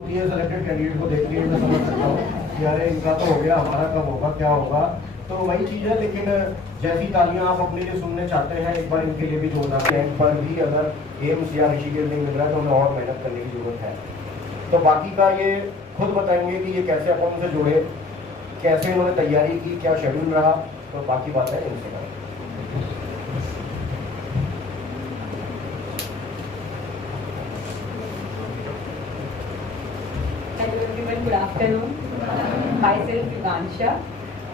ये selected candidate को देख के मैं समझ सकता हूँ कि अरे इनका तो हो गया, हमारा कब होगा, क्या होगा। तो वही चीज़ है, लेकिन जैसी तालियां आप अपने लिए सुनने चाहते हैं, एक बार इनके लिए भी जोरदार रैंक पर भी अगर एम्स या ऋषिकेश नहीं मिल रहा है तो हमें और मेहनत करने की जरूरत है। तो बाकी का ये खुद बताएंगे कि ये कैसे अपन से जुड़े, कैसे उन्होंने तैयारी की, क्या शेड्यूल रहा, तो बाकी बात है इनसे करें। Hello everyone, good afternoon. Myself Yugansha,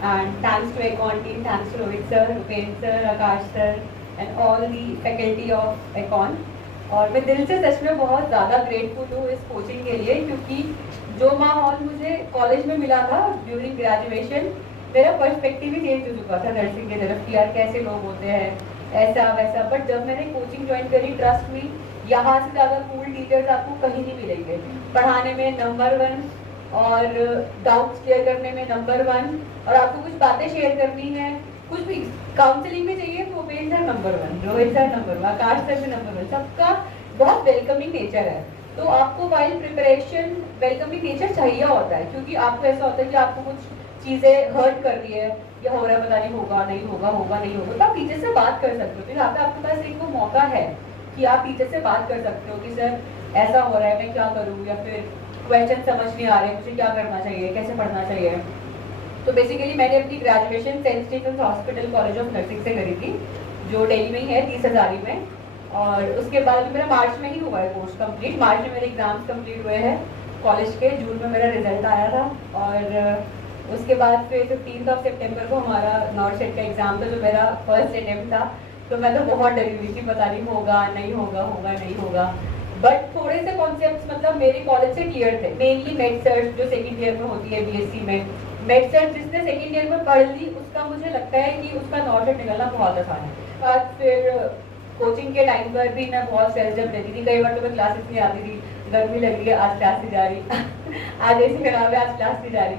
and thanks to Econ team, thanks to Rohit sir, Rupen sir, Akash sir and all the faculty of Econ. और मैं दिल से सच में बहुत ज़्यादा ग्रेटफुल हूँ इस कोचिंग के लिए, क्योंकि जो माहौल मुझे कॉलेज में मिला था ड्यूरिंग ग्रेजुएशन, मेरा पर्सपेक्टिव ही चेंज हो चुका था नर्सिंग की तरफ कि यार कैसे लोग होते हैं, ऐसा वैसा। बट जब मैंने कोचिंग ज्वाइन करी, ट्रस्ट मी, यहाँ से ज़्यादा कूल टीचर्स आपको कहीं नहीं मिलेंगे। पढ़ाने में नंबर 1 और डाउट्स क्लियर करने में नंबर 1, और आपको कुछ बातें शेयर करनी है, कुछ भी काउंसलिंग में चाहिए तो Upendra sir number 1, Rohit sir number 1, आकाश सर भी नंबर 1, सबका बहुत वेलकमिंग नेचर है। तो आपको वाइल प्रिपरेशन वेलकमिंग नेचर चाहिए होता है, क्योंकि आपको ऐसा होता है कि आपको कुछ चीज़ें हर्ट कर रही है या हो रहा है, पता नहीं होगा नहीं होगा, होगा नहीं होगा, तो आप टीचर से बात कर सकते हो। तो यहाँ पे आपके पास एक वो मौका है कि आप टीचर से बात कर सकते हो कि सर ऐसा हो रहा है, मैं क्या करूँ, या फिर क्वेश्चन समझ नहीं आ रहे, मुझे क्या करना चाहिए, कैसे पढ़ना चाहिए। तो बेसिकली मैंने अपनी graduation Saint Stephen's Hospital College of Nursing से करी थी, जो दिल्ली में ही है, 30,000 में। और उसके बाद मेरा मार्च में ही हुआ है कोर्स कंप्लीट। मार्च में मेरे एग्जाम्स कंप्लीट हुए हैं कॉलेज के, जून में मेरा रिजल्ट आया था। और उसके बाद फिर 15 सितंबर को हमारा नॉर्थ सेट का एग्ज़ाम था, जो मेरा फर्स्ट अटेम्प्ट था। तो मैं तो बहुत डरी हुई थी, पता नहीं होगा नहीं होगा, होगा नहीं होगा। बट थोड़े से कॉन्सेप्ट्स मतलब मेरे कॉलेज से क्लियर थे, मेनली मेड सर्च जो सेकेंड ईयर में होती है बीएससी में। मेड सर्च जिसने सेकेंड ईयर में पढ़ ली, उसका मुझे लगता है कि उसका नॉर्थ सेट निकलना बहुत आसान है। बाद फिर कोचिंग के टाइम पर भी मैं बहुत सेल्फ जब रहती थी, कई बार तो मैं क्लासेस नहीं आती थी, गर्मी लग रही है आज क्लास नहीं जा रही आज ऐसी खराब है आज क्लास नहीं जा रही।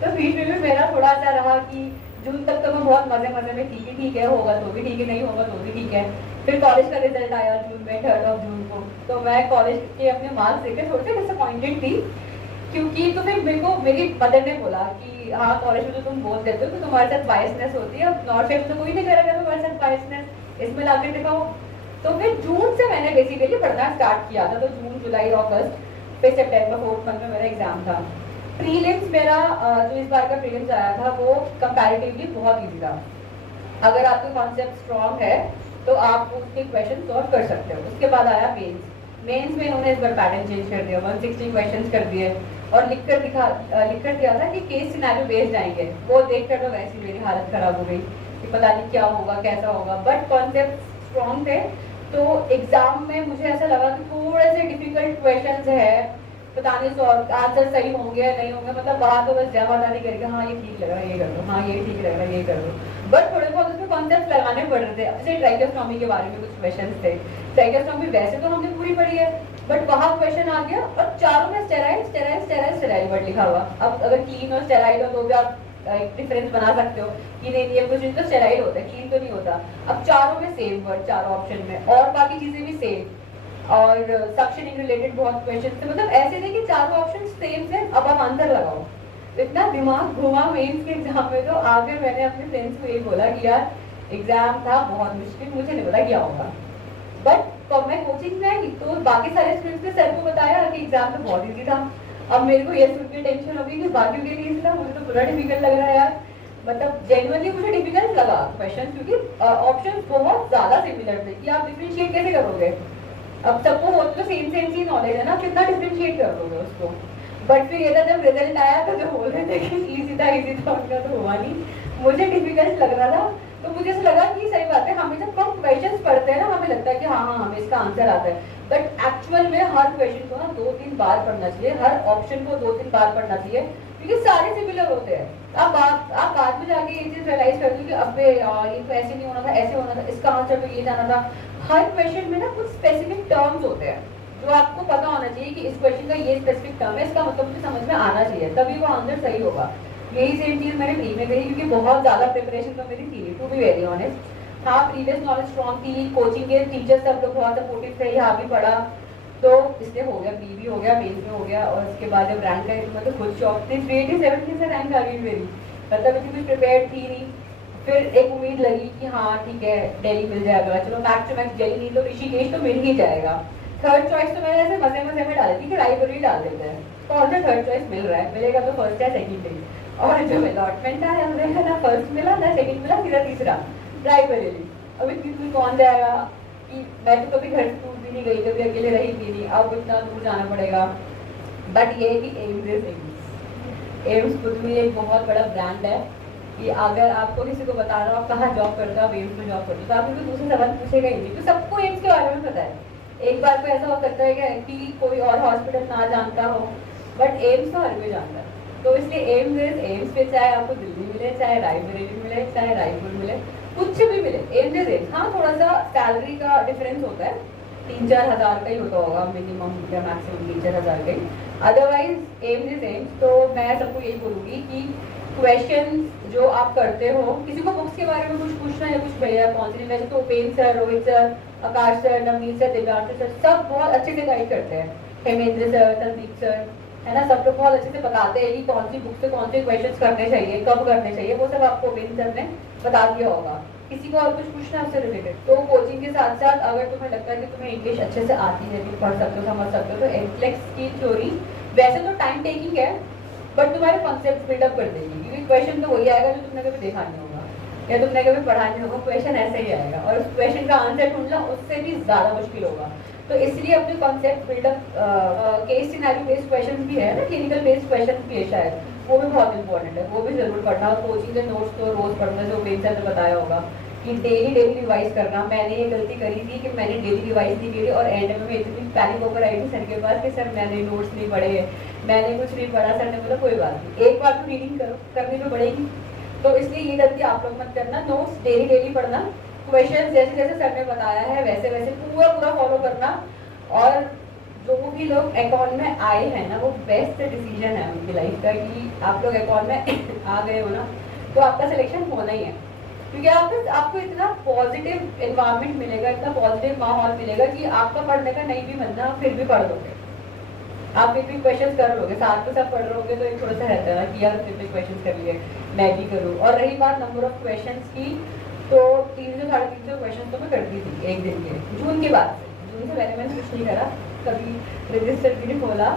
तो बीच में भी मेरा थोड़ा सा रहा कि जून तक तो मैं बहुत मजे मजे में थी कि ठीक है, होगा तो भी ठीक है, नहीं होगा तो भी ठीक है। फिर कॉलेज का रिजल्ट आया जून में, 3 जून को। तो मैं कॉलेज के अपने मार्क्स देकर थोड़ी सी डिसअपॉइंटेड थी, क्योंकि तो फिर मेरे को मेरी मदर ने बोला कि हाँ कॉलेज में तो तुम बोल देते हो तो तुम्हारे साथ बायसनेस होती है, अब नॉर्थ साइड तो कोई नहीं करेगा तुम्हारे साथ बायसनेस, इसमें लाकर दिखाओ। तो फिर जून से मैंने बेसिकली पढ़ना स्टार्ट किया था। तो जून जुलाई अगस्त फिर सितंबर 4th मंथ में मेरा एग्जाम था। प्रीलिम्स मेरा जो इस बार का प्रीलिम्स आया था वो कंपैरेटिवली बहुत ईजी था। अगर आपके कॉन्सेप्ट स्ट्रॉन्ग है तो आप उसके क्वेश्चन सॉल्व कर सकते हो। उसके बाद आया मेंस। मेंस में उन्होंने इस बार पैटर्न चेंज कर दिया, 160 क्वेश्चंस कर दिए, और लिख कर दिया था कि केस सिनेरियो बेस्ड आएंगे। वो देखकर तो वैसे मेरी हालत खराब हो गई कि पता नहीं क्या होगा कैसा होगा। बट कॉन्सेप्ट स्ट्रॉन्ग थे, तो एग्जाम में मुझे ऐसा लगा कि थोड़े से डिफिकल्ट क्वेश्चंस है, पता नहीं सॉल्व आंसर सही होंगे या नहीं होंगे, मतलब वहाँ तो बस जवाबदारी करके हाँ ये ठीक लग रहा है ये कर दो, हाँ ये ठीक लग रहा है ये कर दो। बट थोड़े बहुत उसमें कॉन्सेप्ट लगाने पड़ रहे थे। जैसे ट्राइकोस्टॉमी के बारे में कुछ क्वेश्चन थे। ट्राइकोस्टॉमी वैसे तो हमने पूरी पढ़ी है, बट वहाँ क्वेश्चन आ गया और चारों में steroid steroid steroid steroid word लिखा हुआ। अब अगर क्लीन और स्टेराइड हो तो भी आप एक डिफरेंस बना सकते हो कि नहीं ये कुछ तो स्टेराइड होता है, क्लीन तो नहीं होता। अब चारों में सेम वर्ड, चारों ऑप्शन में, और बाकी चीजें भी सेम, और सक्शनिंग रिलेटेड बहुत क्वेश्चन थे। मतलब ऐसे थे कि चारों ऑप्शन सेम थे, अब आप आंसर लगाओ। इतना दिमाग घुमा मेंस के एग्जाम में। तो आगे मैंने अपने फ्रेंड्स को यही बोला कि यार एग्जाम था बहुत मुश्किल, मुझे नहीं पता क्या होगा। बट तो मैं कोचिंग में आई तो बाकी सारे स्टूडेंट्स ने सर को बताया कि एग्जाम तो बहुत ईजी था। अब मेरे को ये सुन के टेंशन हो गई कि बाकी के लिए था, मुझे तो पूरा डिफिकल्ट लग रहा है यार। मतलब जेन्युइनली मुझे डिफिकल्ट लगा क्वेश्चन, क्योंकि ऑप्शन बहुत ज्यादा सिमिलर थे कि आप डिफरेंशिएट कैसे करोगे। अब सबको हो तो सेम सी नॉलेज है ना, कितना डिफरेंशिएट कर दोगे उसको। बट फिर ये था जब रिजल्ट आया तो जो बोल रहे थे कि इजी था उनका तो हुआ नहीं, मुझे डिफिकल्ट लग रहा था। तो मुझे ऐसा लगा कि सही बात है, हमें जब कम क्वेश्चंस पढ़ते हैं ना हमें लगता है कि हाँ हमें इसका आंसर आता है। बट एक्चुअल में हर क्वेश्चन को ना 2-3 बार पढ़ना चाहिए, हर ऑप्शन को 2-3 बार पढ़ना चाहिए, क्योंकि सारे सिमिलर होते हैं। आप बाद में जाके ये चीज रियलाइज करते हो कि अबे ये तो ऐसे नहीं होना था, ऐसे होना था, इसका आंसर तो ये जाना था। हर क्वेश्चन में ना कुछ स्पेसिफिक टर्म्स होते हैं जो आपको पता होना चाहिए कि इस क्वेश्चन का ये स्पेसिफिक टर्म है, इसका मतलब मुझे समझ में आना चाहिए, तभी वो आंसर सही होगा। यही सेम चीज मैंने प्री में करी, क्योंकि बहुत ज्यादा प्रिपरेशन तो मेरी थी, टू बी वेरी ऑनेस्ट। हाँ प्रीवियस नॉलेज स्ट्रॉन्ग थी, कोचिंग के टीचर्स सब लोग बहुत सपोर्टिव थे, यहाँ भी पढ़ा। तो इसलिए हो गया, पी भी हो गया, मेन में हो गया, और उसके बाद जब रैंक आई तो मैं तो खुद शॉक थी। 387 से रैंक आ गई मेरी, मतलब इतनी कुछ प्रिपेयर थी नहीं। फिर एक उम्मीद लगी कि हाँ ठीक है दिल्ली मिल जाएगा, चलो मैक्स टू मैक्स दिल्ली नहीं तो ऋषिकेश तो मिल ही जाएगा। थर्ड चॉइस तो मैंने ऐसे मजे मजे में डाली थी कि रायबरेली डाल देते हैं, कौन सा थर्ड चॉइस मिल रहा है, मिलेगा तो फर्स्ट या सेकंड ही। और जब अलॉटमेंट आया हमने कहा ना फर्स्ट मिला ना सेकंड मिला, सीधा तीसरा रायबरेली। अब इतनी दूर कौन जाएगा, कि मैं तो कभी घर से दूर भी नहीं गई, कभी अकेले रही भी नहीं, अब इतना दूर जाना पड़ेगा। बट ये है कि एम्स इज एम्स खुद में एक बहुत बड़ा ब्रांड है कि अगर आपको किसी को बता रहा हो आप कहाँ जॉब करते हो, आप एम्स में जॉब करते हो, तो आपको दूसरे सवाल पूछेगा ही नहीं, तो सबको एम्स के बारे में पता है। एक बार को ऐसा हो सकता है कि कोई और हॉस्पिटल ना जानता हो, बट एम्स तो हर कोई जानता है। तो इसलिए एम्स पे चाहे आपको दिल्ली मिले, चाहे रायबरेली मिले, चाहे रायपुर मिले, कुछ भी मिले, एम्स इज एम्स। हाँ थोड़ा सा सैलरी का डिफरेंस होता है, 3-4 हज़ार का ही होता होगा मिनिमम या मैक्सिमम 3-4 हज़ार का ही, अदरवाइज एम्स इज एम्स। तो मैं सबको यही बोलूँगी कि क्वेश्चन जो आप करते हो, किसी को बुक्स के बारे में कुछ पूछना है, कुछ भैया कौन सी, वैसे तो Upendra sir, Rohit sir, Akash sir, Navneet sir, Divyansh sir सब बहुत अच्छे से गाइड करते हैं, हेमेंद्र सर, संदीप सर, है ना, सब लोग बहुत अच्छे से बताते हैं कि कौन सी बुक से कौन से क्वेश्चंस करने चाहिए, कब करने चाहिए, वो सब आपको उपेंद्र सर ने बता दिया होगा। किसी को और कुछ पूछना है उससे रिलेटेड, तो कोचिंग के साथ साथ अगर तुम्हें लगता है कि तुम्हें इंग्लिश अच्छे से आती है, तुम पढ़ सकते हो, समझ सकते हो, तो एनक्लेक्स की थ्योरी वैसे तो टाइम टेकिंग है, बट तुम्हारे कॉन्सेप्ट बिल्डअप कर देगी, क्योंकि क्वेश्चन तो वही आएगा जो तुमने कभी देखा नहीं होगा या तुमने कभी पढ़ा नहीं होगा, क्वेश्चन ऐसे ही आएगा, और उस क्वेश्चन का आंसर ढूंढना उससे भी ज़्यादा मुश्किल होगा। तो इसलिए अपने concept buildup, case scenario based question भी है ना, क्लिनिकल बेस्ड क्वेश्चन भी है शायद, वो भी बहुत इंपॉर्टेंट है, वो भी जरूर पढ़ना। और कोचिंग के नोट्स तो रोज पढ़ना, जो उपेंद्र सर ने बताया होगा कि डेली रिवाइज करना। मैंने ये गलती करी थी कि मैंने डेली रिवाइज नहीं करी, और एंड में मैं इतनी पैनिक होकर आई थी सर के पास कि सर मैंने नोट्स नहीं पढ़े, मैंने कुछ नहीं पढ़ा। सर ने बोला कोई बात नहीं, एक बार तो रीडिंग करो, करनी तो पड़ेगी। तो इसलिए ये गलती आप लोग मत करना, नोट्स डेली पढ़ना, क्वेश्चन जैसे जैसे सर ने बताया है वैसे वैसे पूरा फॉलो करना। और जो भी लोग अकाउंट में आए हैं ना, वो बेस्ट डिसीजन है उनकी लाइफ का कि आप लोग अकाउंट में आ गए हो ना, तो आपका सिलेक्शन होना ही है, क्योंकि आपको इतना पॉजिटिव एनवायरनमेंट मिलेगा, इतना पॉजिटिव माहौल मिलेगा कि आपका पढ़ने का नहीं भी बनना आप फिर भी पढ़ लोगे, आप फिर भी क्वेश्चन कर लोगे, साथ में सब पढ़ रहोगे तो एक थोड़ा सा रहता है कि यार फिर भी क्वेश्चन कर लिए, मैं भी करूँ। और रही बात नंबर ऑफ क्वेश्चन की, तो 300-350 क्वेश्चन तो मैं करती थी एक दिन के, जून के बाद से। जून से पहले मैंने कुछ नहीं करा, कभी रजिस्टर भी नहीं खोला,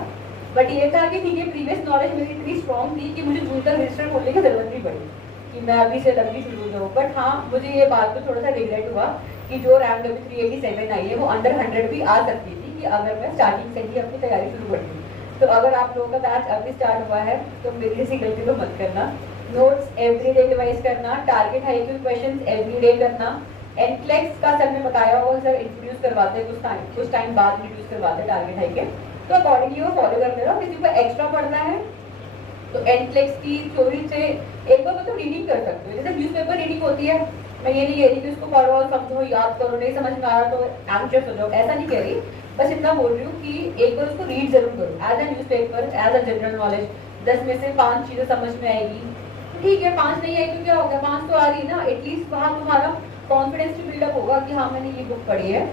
बट ये था कि ठीक है प्रीवियस नॉलेज मेरी इतनी स्ट्रॉन्ग थी कि मुझे जून तक रजिस्टर खोलने की जरूरत नहीं पड़ी कि मैं अभी से लंबी शुरू हो जाऊँ। बट हाँ मुझे ये बात तो थोड़ा सा रिग्रेट हुआ कि जो रैंक अभी 387 आई है वो अंडर 100 भी आ सकती थी, कि अगर मैं स्टार्टिंग से ही अपनी तैयारी शुरू करती। तो अगर आप लोगों का बैच अभी स्टार्ट हुआ है तो मेरी ऐसी गलती तो मत करना। नोट्स एवरीडे रिवाइज करना, टारगेट हाईक्यू क्वेश्चंस एवरीडे करना। एनक्लेक्स का सर ने बताया होगा, सर इंट्रोड्यूस करवाते हैं कुछ टाइम बाद इंट्रोड्यूस करवाते हैं टारगेट हाईक्यू, तो अकॉर्डिंगली वो फॉलो करते रहो। किसी को एक्स्ट्रा पढ़ना है तो एनक्लेक्स की थ्योरी से एक बार मतलब रीडिंग कर सकते हो, जैसे न्यूज़पेपर रीडिंग होती है। मैं ये नहीं कह रही कि उसको पढ़ो और समझो याद करो, नहीं समझ में आ रहा तो एंग्शियस हो जाओ, ऐसा नहीं कह रही, बस इतना बोल रही हूँ कि एक बार उसको रीड जरूर करो as a newspaper, as a general knowledge. 10 में से 5 चीज़ें समझ में आएगी, ठीक है 5 नहीं आई तो क्या हो गया, 5 तो आ रही ना, एटलीस्ट वहाँ तुम्हारा कॉन्फिडेंस भी बिल्डअप होगा कि हाँ मैंने ये बुक पढ़ी है,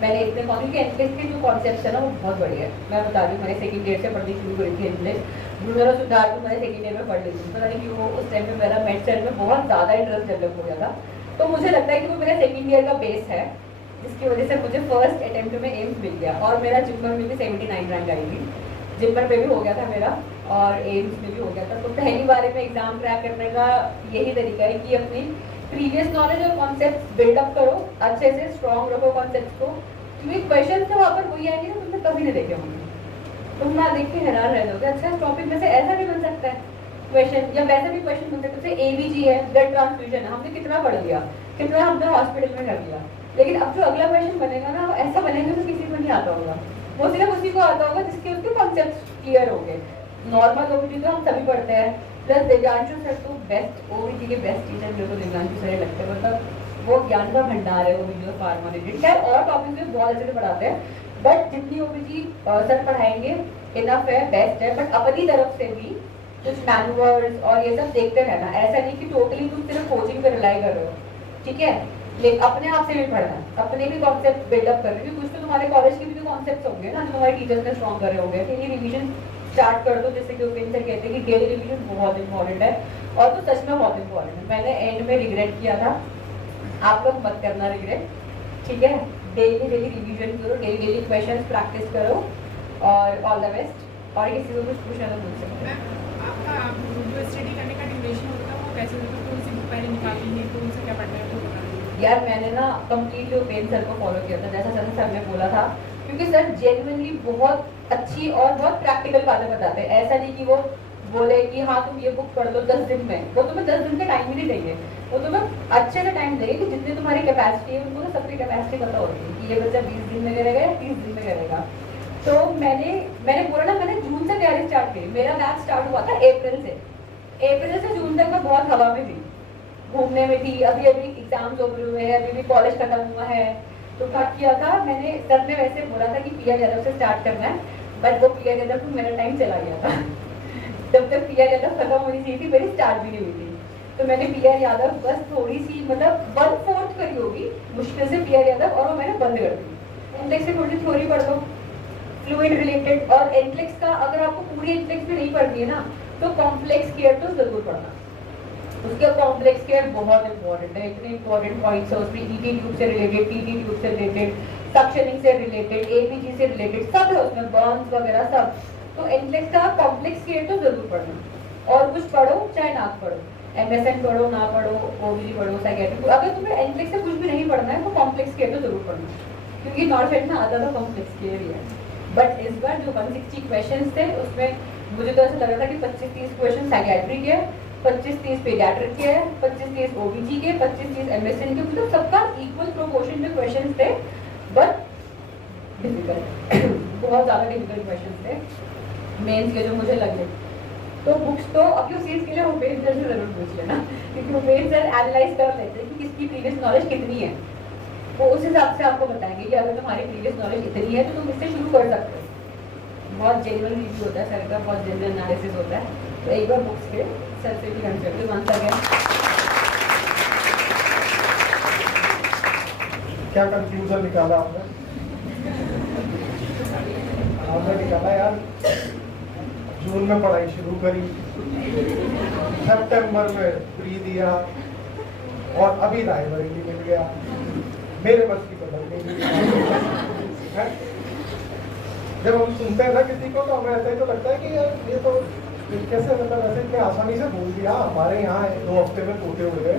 मैंने इतने क्योंकि एनक्लेक्स के जो कॉन्सेप्ट है ना वो बहुत बढ़िया है। मैं बता रही हूँ, मैंने सेकंड ईयर से पढ़नी शुरू करी थी एनक्लेक्स, मेरा सुधार को मैंने सेकंड ईयर में पढ़ ली थी, पता नहीं क्यों उस टाइम में मेरा मेड सेट में बहुत ज़्यादा इंटरेस्ट डेवलप हो गया था। तो मुझे लगता है कि वो मेरा सेकंड ईयर का बेस है, जिसकी वजह से मुझे फर्स्ट अटेम्प्ट में एम्स मिल गया। और मेरा जिम्मर में भी 79 रैंक आई थी, जिम्मर में भी हो गया था मेरा और एम्स में भी हो गया था। तो पहली बार में एग्जाम क्रैक करने का यही तरीका है कि अपनी प्रीवियस नॉलेज और कॉन्सेप्ट बिल्डअप करो, अच्छे से स्ट्रॉन्ग रखो कॉन्सेप्ट को, क्योंकि क्वेश्चन तो वहाँ पर वही आएंगे ना, तुमने कभी नहीं देखे होंगे, तुम ना देख के हैरान रह जाओगे। अच्छा इस टॉपिक में से ऐसा भी बन सकता है क्वेश्चन, या वैसे भी क्वेश्चन बन सकते हैं। एबीजी है, ब्लड ट्रांसफ्यूजन है, हमने कितना पढ़ लिया, कितना हमने हॉस्पिटल में कर लिया, लेकिन अब जो अगला क्वेश्चन बनेगा ना वो ऐसा बनेगा तो किसी को नहीं आता होगा, वो सिर्फ उसी को आता होगा जिसके उसके कॉन्सेप्ट क्लियर हो गए। नॉर्मल ओबीजी तो हम सभी पढ़ते हैं, प्लस दिव्यांशु सर तो बेस्ट ओबीजी के बेस्ट टीचर मेरे को दिव्यांशु सर लगते हैं, मतलब वो ज्ञान का भंडार है ओबीजी और फार्मा रिलेटेड। खैर और टॉपिक्स भी बहुत अच्छे से पढ़ाते हैं, बट जितनी ओबीजी सर पढ़ाएंगे इनफ है, बेस्ट है। बट अपनी तरफ से भी कुछ मैनुअल्स और ये सब देखते रहना, ऐसा नहीं कि टोटली तुम सिर्फ कोचिंग पे रिलाई कर रहे हो, ठीक है, लेकिन अपने आप से भी पढ़ना, अपने भी कॉन्सेप्ट बिल्डअप कर रहे हो, कुछ तो तुम्हारे कॉलेज की भी कॉन्सेप्ट्स होंगे ना जो हमारे टीचर्स ने स्ट्रॉन्ग करे होंगे, डेली रिवीजन स्टार्ट कर दो। जैसे कि उपेंद्र सर कहते हैं कि डेली रिवीजन बहुत इंपॉर्टेंट है, और तो सच में बहुत इंपॉर्टेंट है। मैंने एंड में रिग्रेट किया था, आप लोग मत करना रिग्रेट, ठीक है। डेली रिवीजन करो, डेली क्वेश्चंस प्रैक्टिस करो, और ऑल द बेस्ट। और किसी को कुछ पूछना तो पूछ सकते हैं। आपका जो स्टडी करने का ड्यूरेशन होता है वो कैसे होता है? कौन सी बुक पहले निकालनी है, कौन सा क्या पढ़ना है, वो बता दीजिए। यार मैंने ना कंप्लीटली उपेंद्र सर को फॉलो किया था, जैसा सर ने बोला था, क्योंकि सर जेन्युइनली बहुत अच्छी और बहुत प्रैक्टिकल बातें बताते हैं। ऐसा नहीं कि वो बोले कि हाँ तुम ये बुक पढ़ लो 10 दिन में, वो तुम्हें 10 दिन का टाइम ही नहीं देंगे, वो तुम्हें अच्छे से टाइम देंगे कि जितनी तुम्हारी कैपेसिटी है, उनको ना सबकी कैपेसिटी पता होती है कि ये बच्चा 20 दिन में करेगा या 30 दिन में करेगा। तो मैंने बोला ना, मैंने जून से तैयारी स्टार्ट की। मेरा बैच स्टार्ट हुआ था अप्रैल से जून तक मैं बहुत हवा में थी, घूमने में थी। अभी एग्जाम्स ओवर हुए हैं, अभी भी कॉलेज खत्म हुआ है। तो क्या किया था मैंने, सर ने वैसे बोला था कि पीआर यादव से स्टार्ट करना है, बट वो पीआर यादव को मेरा टाइम चला गया था। जब तक पीआर यादव खत्म होनी चाहिए थी, मेरी स्टार्ट भी नहीं हुई थी। तो मैंने पीआर यादव बस थोड़ी सी, मतलब 1/4 करी होगी मुश्किल से पीआर यादव, और वो मैंने बंद कर दी। एनटेक्स से थोड़ी थ्योरी पढ़ लो, फ्लूइड रिलेटेड। और एनटेक्स का अगर आपको पूरी एनटेक्स भी नहीं पढ़नी है ना, तो कॉम्प्लेक्स केयर तो जरूर पढ़ना। उसके कॉम्प्लेक्स केयर बहुत इंपॉर्टेंट है, इतने इंपॉर्टेंट पॉइंट्स है उसमें। ईटी ट्यूब से रिलेटेड, टीटी ट्यूब से रिलेटेड, सक्शनिंग से रिलेटेड, एबीजी से रिलेटेड, सब है उसमें, बर्न्स वगैरह सब। तो एनटेक्स का कॉम्प्लेक्स केयर तो जरूर पढ़ना। और कुछ पढ़ो चाहे ना पढ़ो, एमएसएन पढ़ो ना पढ़ो, ओबीजी पढ़ो, साइकियाट्री, अगर तुम्हें एनटेक्स से कुछ भी नहीं पढ़ना है तो कॉम्प्लेक्स केयर तो जरूर पढ़ना, क्योंकि नॉर्थ साइड में आता था कॉम्प्लेक्स केयर ही है। बट इस बार जो 160 क्वेश्चन थे उसमें मुझे तो ऐसा लग रहा था कि 25-30 क्वेश्चन साइकियाट्री के, 25-30 पीडियाट्रिक के, 25-30 ओबीजी के, 25-30 एमएसएन के, मतलब सबका इक्वल प्रोपोर्शन में क्वेश्चंस थे। बट डिफिकल्ट बहुत ज़्यादा डिफिकल्ट क्वेश्चंस थे मेंस के जो मुझे लगे। तो बुक्स तो अब जो सीट्स के लिए उपेंद्र सर से जरूर पूछ लेना, क्योंकि उपेंद्र सर एनालाइज कर लेते हैं कि किसकी प्रीवियस नॉलेज कितनी है। वो उस हिसाब से आपको बताएंगे कि अगर तुम्हारी प्रीवियस नॉलेज इतनी है तो तुम इससे शुरू कर सकते हो। बहुत जेन्युइन रिव्यू होता है सर का, बहुत जेन्युइन एनालिसिस होता है। तो एक बार बुक्स के सर से भी कंसल्ट वन सेकेंड। क्या कंफ्यूजन निकाला आपने? आपने निकाला यार, जून में पढ़ाई शुरू करी, सितंबर में फ्री दिया, और अभी लाइब्रेरी मिल गया। मेरे बस की बदल नहीं। जब हम सुनते हैं ना किसी को, तो हमें ऐसा ही तो लगता है कि यार ये तो कैसे, मतलब ऐसे इतने आसानी से बोल दिया। हमारे यहाँ 2 हफ्ते में टूटे हुए हैं,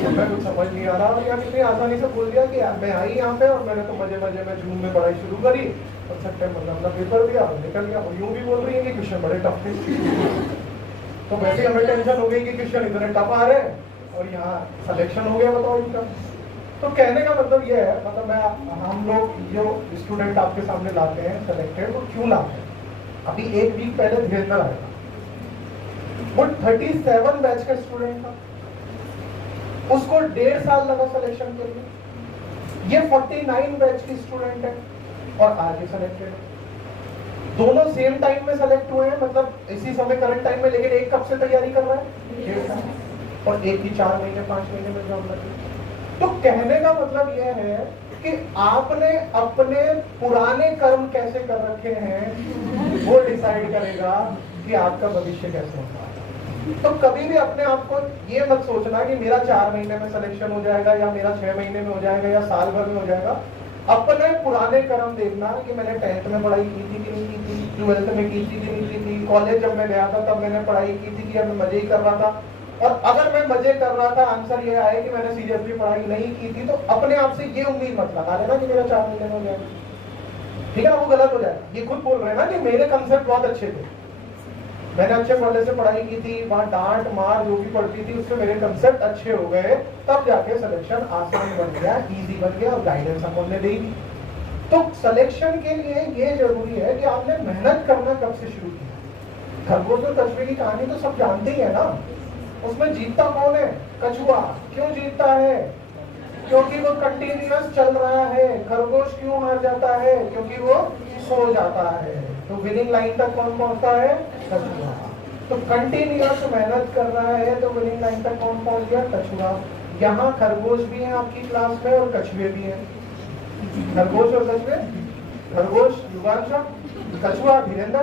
हमें कुछ समझ नहीं आ रहा, और यहाँ कितनी आसानी से बोल दिया कि मैं आई यहाँ पे, और मैंने तो मजे मजे में जून में पढ़ाई शुरू करी, और सितंबर में अपना पेपर दिया और निकल गया। और यूँ भी बोल रही है कि क्वेश्चन बड़े टफ थे, तो वैसे हमें टेंशन हो गई कि क्वेश्चन इतने टफ आ रहे हैं, और यहाँ सिलेक्शन हो गया, बताओ इनका। तो कहने का मतलब ये है, मतलब हम लोग जो स्टूडेंट आपके सामने लाते हैं सेलेक्टेड, वो क्यों लाते हैं? अभी 1 वीक पहले धीरेन्द्र आया था, वो 37 बैच का स्टूडेंट था, उसको 1.5 साल लगा सिलेक्शन के लिए। ये 49 बैच की स्टूडेंट है और आज ही सिलेक्टेड। दोनों सेम टाइम में सेलेक्ट हुए हैं, मतलब इसी समय करंट टाइम में, लेकिन एक कब से तैयारी कर रहा है? 1.5 साल, और एक ही 4 महीने 5 महीने में जॉब लगी। तो कहने का मतलब यह है कि आपने अपने पुराने कर्म कैसे कर रखे हैं, वो डिसाइड करेगा कि आपका भविष्य कैसे होगा। तो कभी भी अपने आप को ये मत सोचना कि मेरा 4 महीने में सिलेक्शन हो जाएगा, या मेरा 6 महीने में हो जाएगा, या साल भर में हो जाएगा। अपने पुराने कर्म देखना कि मैंने 10th में पढ़ाई की थी कि नहीं की थी, 12th में की थी कि नहीं की थी, कॉलेज जब मैं गया था तब मैंने पढ़ाई की थी कि मैं मजे ही कर रहा था। और अगर मैं मजे कर रहा था, आंसर ये आए कि मैंने सीरियसली पढ़ाई नहीं की थी, तो अपने आप से ये उम्मीद मत लगा लेना कि मेरा 4 महीने में हो जाएगा, ठीक है ना? वो गलत हो जाएगा। ये खुद बोल रहे हैं ना कि मेरे कंसेप्ट बहुत अच्छे थे, मैंने अच्छे कॉलेज से पढ़ाई की थी, वहाँ डांट मार जो भी पड़ती थी उससे मेरे कंसेप्ट अच्छे हो गए, तब जाके सिलेक्शन आसान बन गया, इजी बन गया, और गाइडेंस हमने दी। तो सिलेक्शन के लिए ये जरूरी है कि आपने मेहनत करना कब से शुरू किया। खरगोश और कछुए की कहानी तो सब जानते ही है ना, उसमें जीतता कौन है? कछुआ। क्यों जीतता है? क्योंकि वो कंटिन्यूअस चल रहा है। खरगोश क्यों हार जाता है? क्योंकि वो सो जाता है। तो विनिंग लाइन तक कौन पहुंचता है? कछुआ। तो कंटिन्यूअस मेहनत कर रहा है, तो विनिंग लाइन तक कौन पहुंच गया? कछुआ। यहाँ खरगोश भी है आपकी क्लास में और कछुए भी हैं। खरगोश और कछुए, खरगोश युगांशा, कछुआ धीरेन्द्र,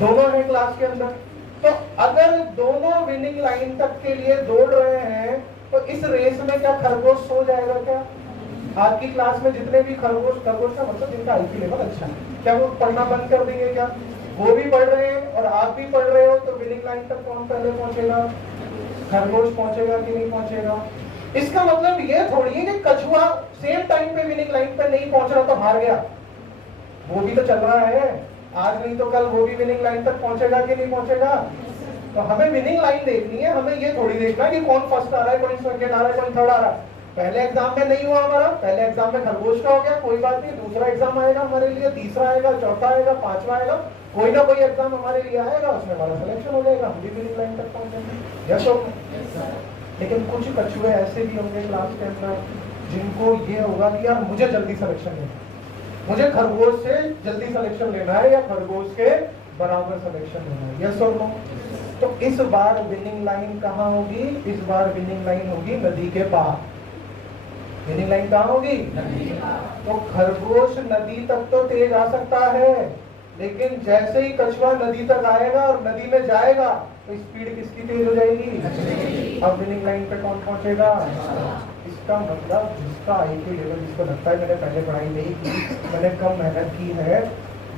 दोनों हैं क्लास के अंदर। तो अगर दोनों विनिंग लाइन तक के लिए दौड़ रहे हैं तो इस रेस में क्या खरगोश सो जाएगा क्या? आज की क्लास में जितने भी खरगोश का मतलब जिनका आईक्यू लेवल अच्छा है, क्या वो पढ़ना बंद कर देंगे क्या? वो भी पढ़ रहे हैं और आप भी पढ़ रहे हो, तो विनिंग लाइन तक कौन पहले पहुंचेगा? खरगोश पहुंचेगा कि नहीं पहुंचेगा? इसका मतलब ये थोड़ी है कि कछुआ सेम टाइम पे विनिंग लाइन पे नहीं पहुंच रहा तो हार गया। वो भी तो चल रहा है, आज नहीं तो कल वो भी विनिंग लाइन तक पहुंचेगा कि नहीं पहुंचेगा? तो हमें विनिंग लाइन देखनी है, हमें ये थोड़ी देखना है कि कौन फर्स्ट आ रहा है, कौन सेकंड आ रहा है, कौन थर्ड आ रहा है। पहले एग्जाम में नहीं हुआ हमारा, पहले एग्जाम में खरगोश का हो गया, कोई बात नहीं, दूसरा एग्जाम आएगा हमारे लिए, तीसरा आएगा, चौथा आएगा, पांचवा आएगा, कोई ना कोई एग्जाम हमारे लिए आएगा, उसमें हमारा सिलेक्शन हो जाएगा, हम भी विनिंग लाइन तक पहुंचेंगे। यस और नो? लेकिन कुछ कछुए ऐसे भी होंगे क्लास के अंदर जिनको ये होगा कि यार मुझे जल्दी सिलेक्शन लेना है, मुझे खरगोश से जल्दी सिलेक्शन लेना है या खरगोश के बराबर सिलेक्शन लेना है। यस और नो? तो इस बार विनिंग लाइन कहाँ होगी? इस बार विनिंग लाइन होगी नदी के पार। विनिंग लाइन कहाँ होगी? तो खरगोश नदी तक तो तेज आ सकता है, लेकिन जैसे ही कछुआ नदी तक आएगा और नदी में जाएगा तो स्पीड किसकी तेज हो जाएगी? अब विनिंग लाइन पे कौन पहुंचेगा? इसका मतलब जिसका आईक्यू लेवल, जिसको लगता है मैंने पहले पढ़ाई नहीं की, मैंने कम मेहनत की है,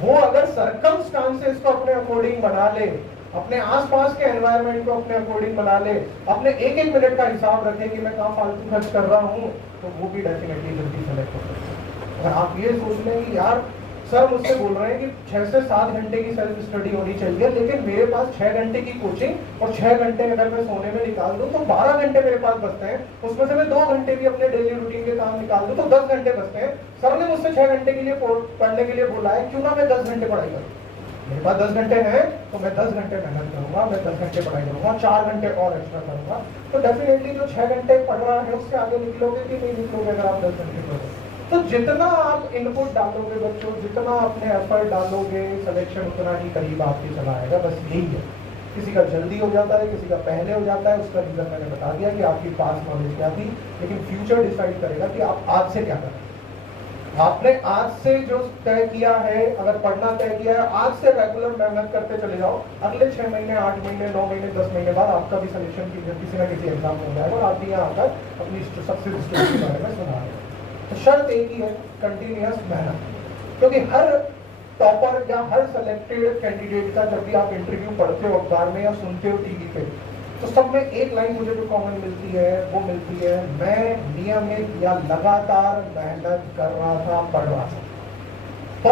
वो अगर सर्कमस्टांसेस को अपने अकॉर्डिंग बना ले, अपने आसपास के एनवायरनमेंट को अपने अकॉर्डिंग बना ले, अपने एक एक मिनट का हिसाब रखे कि मैं कहाँ फालतू खर्च कर रहा हूँ, तो वो भी डेफिनेटली जल्दी सेलेक्ट हो सकता है। अगर आप ये सोच लें कि यार सर मुझसे बोल रहे हैं कि 6 से 7 घंटे की सेल्फ स्टडी होनी चाहिए, लेकिन मेरे पास 6 घंटे की कोचिंग और 6 घंटे अगर मैं सोने में निकाल दूं तो 12 घंटे मेरे पास बचते हैं, उसमें से मैं 2 घंटे भी अपने डेली रूटीन के काम निकाल दूं तो 10 घंटे बचते हैं। सर ने मुझसे 6 घंटे के लिए पढ़ने के लिए बोला है, क्यों ना मैं 10 घंटे पढ़ाई करूँ? मेरे पास 10 घंटे हैं तो मैं 10 घंटे मेहनत करूंगा, मैं 10 घंटे पढ़ाई करूंगा, 4 घंटे और एक्स्ट्रा करूंगा। तो डेफिनेटली जो 6 घंटे पढ़ रहा है उससे आगे निकलोगे कि नहीं निकलोगे अगर आप 10 घंटे पढ़ोगे? तो जितना आप इनपुट डालोगे बच्चों, जितना अपने एफर्ट डालोगे, सिलेक्शन उतना ही करीब आपके चला आएगा। बस यही है। किसी का जल्दी हो जाता है, किसी का पहले हो जाता है, उसका रीजन मैंने बता दिया कि आपकी पास नॉलेज क्या थी, लेकिन फ्यूचर डिसाइड करेगा कि आप आज से क्या करें। आपने आज से जो तय किया है, अगर पढ़ना तय किया है, आज से रेगुलर मेहनत करते चले जाओ, अगले 6 महीने, 8 महीने, 9 महीने, 10 महीने बाद आपका भी सिलेक्शन किसी ना किसी एग्जाम में हो जाएगा और आप भी यहाँ आकर अपनी सक्सेस स्टोरी के बारे में सुना रहे हैं। तो शर्त एक ही है, कंटिन्यूअस मेहनत। क्योंकि हर टॉपर या हर सेलेक्टेड कैंडिडेट का जब भी आप इंटरव्यू पढ़ते हो अखबार में या सुनते हो टीवी पे, तो सब में एक लाइन मुझे जो कॉमन मिलती है वो मिलती है, मैं नियमित या लगातार मेहनत कर रहा था, पढ़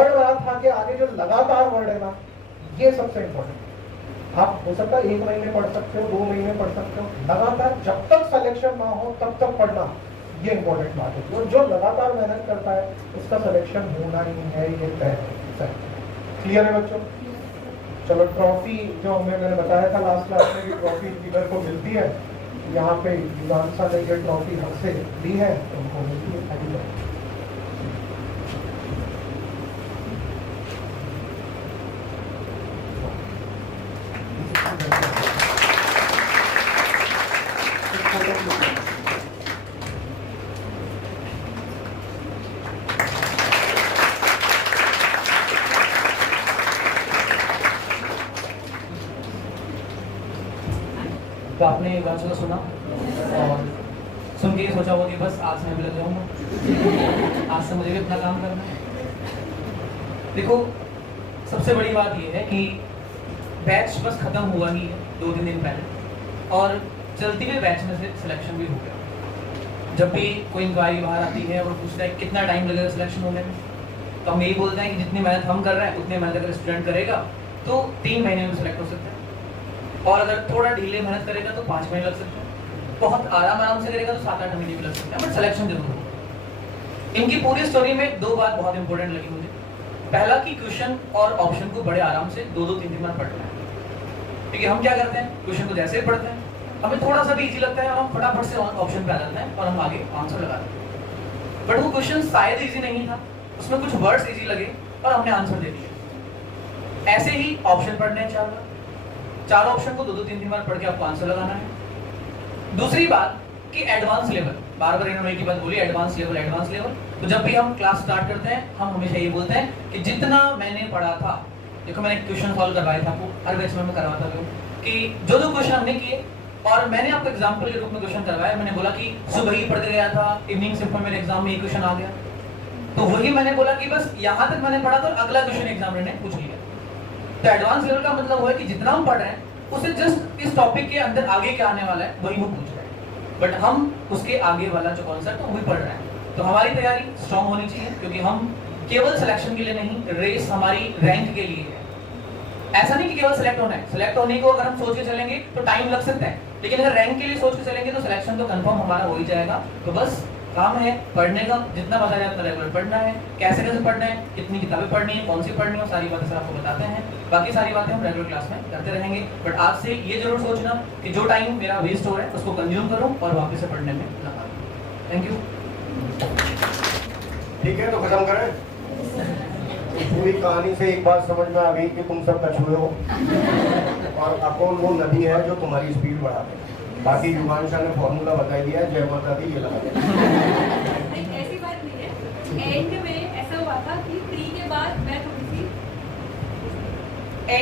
रहा था के आगे जो लगातार वर्ड है ना, ये सबसे इम्पोर्टेंट। आप हो सकता है 1 महीने पढ़ सकते हो, 2 महीने पढ़ सकते हो, लगातार जब तक सिलेक्शन ना हो तब तक पढ़ना, ये इंपॉर्टेंट बात है। जो लगातार मेहनत करता है उसका सिलेक्शन होना ही है, ये तय है। क्लियर है बच्चों? चलो ट्रॉफी जो मैंने बताया था लास्ट क्लास में कि ट्रॉफी विनर को मिलती है, यहाँ पे युगांशा ने ये ट्रॉफी हमसे ली है तो उनको मिलती है। Thank you. तो आपने युगांशा को सुना और सुन के ये सोचा होगा कि बस आज से मैं भी लग जाऊंगा, आज से मुझे भी अपना काम करना है। देखो सबसे बड़ी बात ये है कि बैच बस खत्म हुआ ही है 2-3 दिन पहले और चलती हुई बैच में से सिलेक्शन भी हो गया। जब भी कोई इंक्वायरी बाहर आती है और पूछता है कितना टाइम लगेगा सिलेक्शन होने में, तो हम यही बोलते हैं कि जितनी मेहनत हम कर रहे हैं उतनी मेहनत अगर स्टूडेंट करेगा तो 3 महीने में सिलेक्ट हो सकता है, और अगर थोड़ा ढीले मेहनत करेगा तो 5 महीने लग सकते हैं, बहुत आराम से करेगा तो 7-8 महीने भी लग सकते हैं, बट सिलेक्शन जरूर होगा। इनकी पूरी स्टोरी में 2 बात बहुत इंपॉर्टेंट लगी मुझे। पहला कि क्वेश्चन और ऑप्शन को बड़े आराम से 2-3 बार पढ़ना है, क्योंकि हम क्या करते हैं, क्वेश्चन को जैसे ही पढ़ते हैं हमें थोड़ा सा भी इजी लगता है और हम फटाफट से ऑप्शन पे आ जाते हैं और हम आगे आंसर लगाते हैं। बट वो क्वेश्चन शायद इजी नहीं था, उसमें कुछ वर्ड्स इजी लगे और हमने आंसर दे दिया। ऐसे ही ऑप्शन पढ़ने हैं 4 बार, 4 ऑप्शन को 2-3 बार पढ़ के आपको आंसर लगाना है। दूसरी बात कि एडवांस लेवल, बार बार इन्होंने एक ही बात बोली, एडवांस लेवल। तो जब भी हम क्लास स्टार्ट करते हैं हम हमेशा ये बोलते हैं कि जितना मैंने पढ़ा था, देखो मैंने क्वेश्चन सॉल्व करवाए थे आपको, हर बैच में मैं करवाता हूँ कि जो क्वेश्चन हमने किए और मैंने आपको एग्जाम्पल के रूप में क्वेश्चन करवाया, मैंने बोला कि सुबह ही पढ़ के गया था, इवनिंग शिफ्ट में मेरे एग्जाम में ये क्वेश्चन आ गया, तो वही मैंने बोला कि बस यहाँ तक मैंने पढ़ा तो अगला क्वेश्चन एग्जामिनर ने पूछ लिया। तो एडवांस लेवल का मतलब वो है कि जितना हम पढ़ रहे हैं उसे जस्ट इस टॉपिक के अंदर आगे क्या आने वाला है वही वो पूछ रहे हैं, बट हम उसके आगे वाला जो कॉन्सेप्ट है वही पढ़ रहे हैं। तो हमारी तैयारी स्ट्रांग होनी चाहिए, क्योंकि हम केवल सिलेक्शन के लिए नहीं, रेस हमारी रैंक के लिए है। ऐसा नहीं कि केवल सिलेक्ट होना है, सिलेक्ट होने को अगर हम सोच के चलेंगे तो टाइम लग सकता है, लेकिन अगर रैंक के लिए सोच के चलेंगे तो सिलेक्शन तो कंफर्म हमारा हो ही जाएगा। तो बस काम है पढ़ने का, जितना बचा जाए उतना रेगुलर पढ़ना है, कैसे कैसे पढ़ना है, कितनी किताबें पढ़नी है, कौन सी पढ़नी है, सारी बातें सर आपको बताते हैं। बाकी सारी बातें हम रेगुलर क्लास में करते रहेंगे, बट आज से ये जरूर सोचना कि जो टाइम मेरा वेस्ट हो रहा है उसको कंज्यूम करूँ और वापस से पढ़ने में लगा दूँ। Thank you. ठीक है, तो खत्म करें। तो पूरी कहानी से एक बात समझ में आ गई कि तुम सब कछुए हो और अकोन वो नदी है जो तुम्हारी स्पीड बढ़ा दे। बाकी युगांशा ने फॉर्मूला बता दिया है, जय माता दी, ये लगा नहीं, ऐसी बात नहीं है। एंड में ऐसा हुआ था कि प्री के बाद मैं थोड़ी सी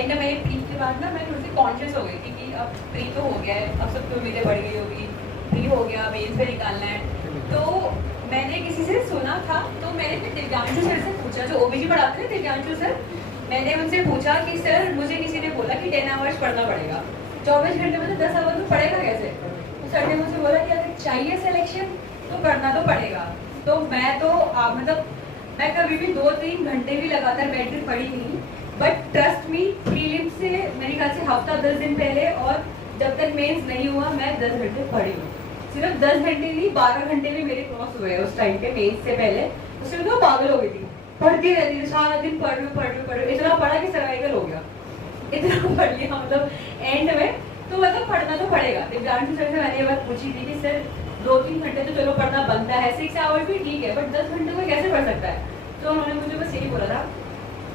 मैं थोड़ी सी कॉन्शियस हो गई थी कि अब प्री तो हो गया है, अब सब तो उम्मीदें बढ़ गई होगी, प्री हो गया, मेंस पे निकालना है। तो मैंने किसी से सुना था, तो मैंने फिर दिव्यांशु सर से पूछा, जो ओबीजी पढ़ाते हैं दिव्यांशु सर, मैंने उनसे पूछा कि सर मुझे किसी ने बोला कि 10 आवर्स पढ़ना पड़ेगा, 24 घंटे में तो 10 आवर्स में पढ़ेगा कैसे? तो सर ने मुझे बोला कि अगर चाहिए सिलेक्शन तो पढ़ना तो पड़ेगा। तो मैं तो मैं कभी भी 2-3 घंटे भी लगातार बैठ कर पढ़ी नहीं, बट ट्रस्ट मी, प्रीलिम से मेरे ख्याल से हफ्ता 10 दिन पहले और जब तक मेंस नहीं हुआ मैं 10 घंटे पढ़ी हूँ। सिर्फ 10 घंटे नहीं, 12 घंटे भी मेरे क्रॉस हुए उस टाइम पे मेंस से पहले। उसमें तो पागल हो गई थी, पढ़ती रहती थी सारा दिन, पढ़ रही, इतना पढ़ा कि सर्वाइकल हो गया, इतना पढ़ लिया मतलब एंड में। तो मतलब पढ़ना तो पड़ेगा। दिव्यांशु सर से मैंने ये बात पूछी थी कि सर 2-3 घंटे तो चलो पढ़ना बनता है, 6 आवर्स भी ठीक है, बट 10 घंटे को कैसे पढ़ सकता है? तो उन्होंने मुझे बस यही बोला था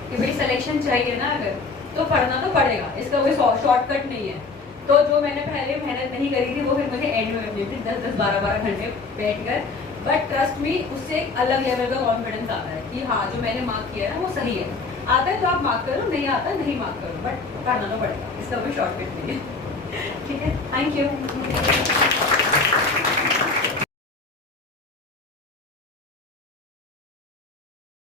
कि भाई सिलेक्शन चाहिए ना अगर, तो पढ़ना तो पड़ेगा, इसका कोई शॉर्टकट नहीं है। तो जो मैंने पहले मेहनत नहीं करी थी वो फिर मुझे एंड में मिली थी 10-10, 12-12 घंटे बैठ कर। बट ट्रस्ट मी, उससे एक अलग लेवल का कॉन्फिडेंस आता है कि हाँ जो मैंने मार्क किया है ना वो सही है। आता है तो आप मार्क करो, नहीं आता नहीं मार्क करो, बट पढ़ना तो पड़ेगा, इसका कोई शॉर्टकट नहीं है। ठीक है, थैंक यू।